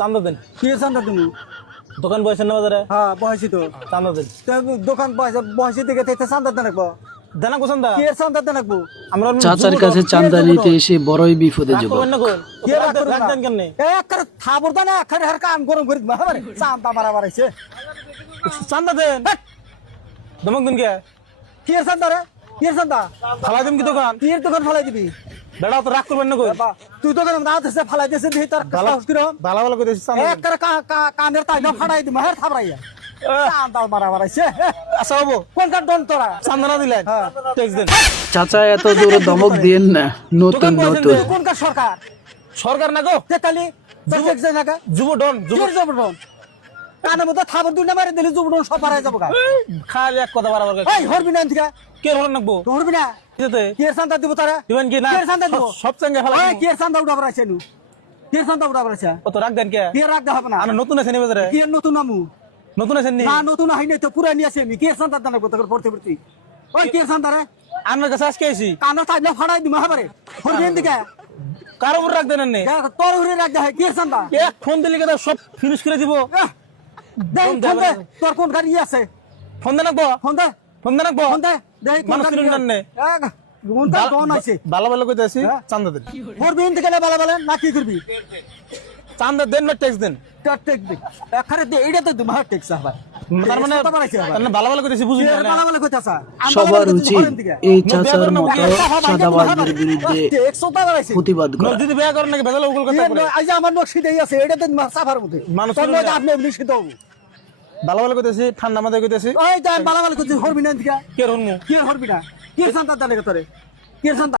চান্দা দেন। কি চান্দা তুমি? দোকান বসেন না বাজারে? হ্যাঁ বহাইছি তো। চান্দা দেন। দোকান বহাইছি দেখে চান্দা দেন রাখবো। দেনা কো চান্দা? কি চান্দা দেন রাখবো? আমরা চাচার কাছে চান্দা নিতে এসে বড়ই বিপদে রাগ যুবক। করবেন না কোন? কি রাগ করবেন রাগ না? দেন কেমনে? একবারে থাবর দানা একবারে হার কাম গরম করে দিবা মানে চান্দা মারা মারাইছে। চান্দা দেন। দমক দিন কে? কি চান্দা রে? কি চান্দা? ফালাই দিন কি দোকান? কি দোকান ফলাই দিবি? বেড়া তো রাগ করবেন না কোন? তুই দোকান দাঁত এসে ফালাই দিয়েছে দেখি তোর সাহস কিরকম? ভালো ভালো করে চান্দা দেন। একবারে কানের তাই না ফাড়াই দিবা হার থাবরাইয়া। চান্দা মারা মারাইছে। আচ্ছা বাবু, কোন কার দন তোরা? চান্দা না দিলেন? হ্যাঁ। ট্যাক্স দেন। চাচা এত দূরে ধমক দিয়েন না, নতুন দোকান বসেন নতুন যে। কোন কার সরকার? সরকার না গো, তেতালি যুবক যে নাকা যুব ডন, যুব জবরদন কানের মধ্যে থাবর দুই না মারি দিলে জবরদন সব হারাই যাবো গা। খালি এক কথা বারবার করে। এই হরবি না এনথিকা কে হল নাকবো? তো হরবি না কিতে? কি এর চান্দা দিব তারা? দিবেন কি না? কি এর চান্দা দিব? সব চাঙ্গে ফেলাই। এই কি এর চান্দা উঠা পড়াইছে নু? কি এর চান্দা উঠা পড়াইছে? কত রাগ দেন কে? কি এর রাখ হবে না? আর নতুন আছেন এই বাজারে? কি এর নতুন নামু? নতুন আছেন নি? না নতুন হাই নাই তো পুরানি আছে আমি কি এর চান্দা দানা কত পড়তে পড়তে ওই কি এর চান্দা রে? আমার কাছে আজকে আইছি। কানো তাই না ফাড়াই দিমা হাবারে হরবি এনথিকা কার উপর রাগ দেন নে? তোর উড়ে রাখ দে কি এর চান্দা? এক ফোন দিলে কেন সব ফিনিশ করে দিব? দেখ ফোন দে ফোন দে আবার। তোর কোন গাড়ি আছে ফোন দেন নাকবো? ফোন দে ফোন দেন নাকবো? ফোন দে দেখ কোন মানুষ গাড়ি কিনুন জান নে। কোনটা কোন আছে ভালো ভালো কইতে আছি, হ্যাঁ? চান্দা দেন। হরবি এনথিকা বালা বালা না কি করবি চান্দা দেন না ট্যাক্স দেন? টেক দে এখানে দে এইটা তো তোমার টেক সাবা তার মানে ভালো ভালো কইতেছি বুঝুন না? বালা বালা কইতাছা সবার উচিত এই চাচার মতো চাঁদাবাজদের বিরুদ্ধে টেক সোতা বাড়াইছে প্রতিবাদ করা। যদি বিয়া করেন নাকি বেজাল উগল কথা বলে। আজ আমার নকশি দেই আছে এটা তো সাফার মধ্যে মানুষ তোর শুনে না। আপনি নিশ্চিত হবো ভালো ভালো কইতেছি, ঠান্ডা মাথায় কইতেছি। ওই যাই বালা বালা কইতে হরবি না এনথিকা কে রনমু? কি হরবি না কি শান্তা দালে তোরে কি শান্তা